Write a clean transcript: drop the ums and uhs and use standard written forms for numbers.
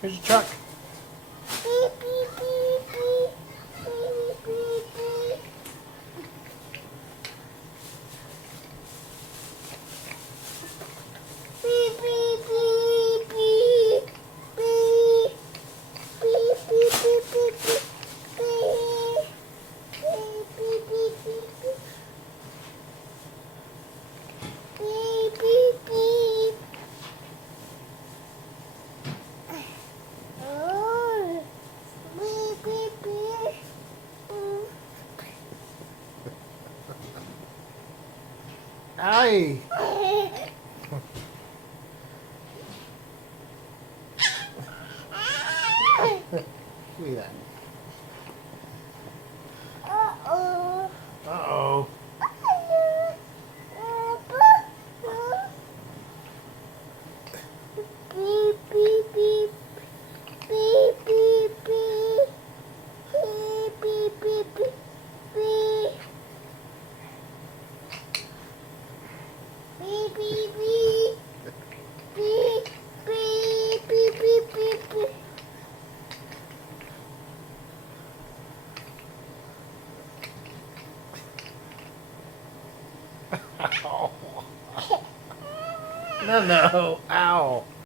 Here's your truck. Beep, beep, beep, beep. Beep, beep, beep. Beep, beep, beep, beep. Beep. Beep, beep, beep, beep, beep. Beep. Beep, beep, beep, beep, beep. Beep, beep, beep. Oh. Beep, beep, beep. Aye. Look at that. Uh-oh. Uh-oh. Beep, beep, beep. Beep, beep, beep. Beep, beep, beep, beep. Beep. Beep, beep, beep. Beep, beep, beep, beep, beep, beep. Ow. No, no. Ow.